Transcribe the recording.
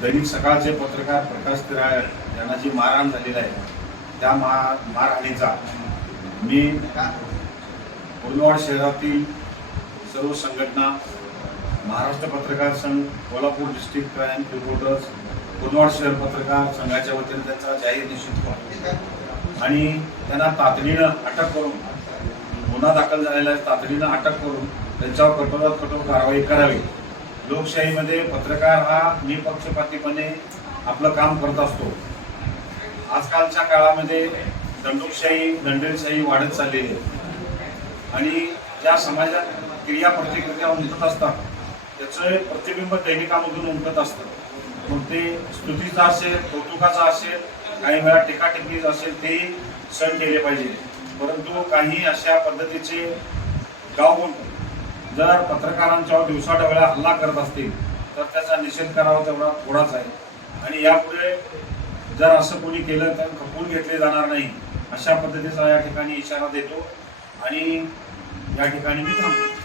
दैनिक सकाळचे पत्रकार प्रकाश तिराळ यांना जी मारहाण झालेली आहे त्या मा मारहाणीचा मी उर्दवाड शहरातील सर्व संघटना महाराष्ट्र पत्रकार संघ कोल्हापूर डिस्ट्रिक्ट क्राईम रिपोर्टर्स उर्दवाड शहर पत्रकार संघाच्या वतीने त्यांचा जाहीर निषेध आणि त्यांना तातडीनं अटक करून गुन्हा दाखल झालेला आहे तातडीनं अटक करून त्यांच्यावर कठोरात कठोर कारवाई करावी. लोकशाहीमध्ये पत्रकार हा निपक्षपातीपणे आपलं काम करत असतो. आजकालच्या काळामध्ये दंडुकशाही दंडेलशाही वाढत चाललेली आहे. आणि ज्या समाजात क्रिया प्रतिक्रिया उमटत असतात त्याचं प्रतिबिंब दैनिकामधून उमटत असतं. मग ते स्तुतीचं असेल कौतुकाचं असेल काही वेळा टीकाटिप्पणीचं असेल तेही सण केले पाहिजे. परंतु काही अशा पद्धतीचे गाव जर पत्रकारांच्यावर दिवसाढवळ्या हल्ला करत असतील तर त्याचा निषेध करावा तेवढा थोडाच आहे. आणि यापुढे जर असं कोणी केलं तर खपवून घेतले जाणार नाही. अशा पद्धतीचा या ठिकाणी इशारा देतो. आणि या ठिकाणी मी थांबतो.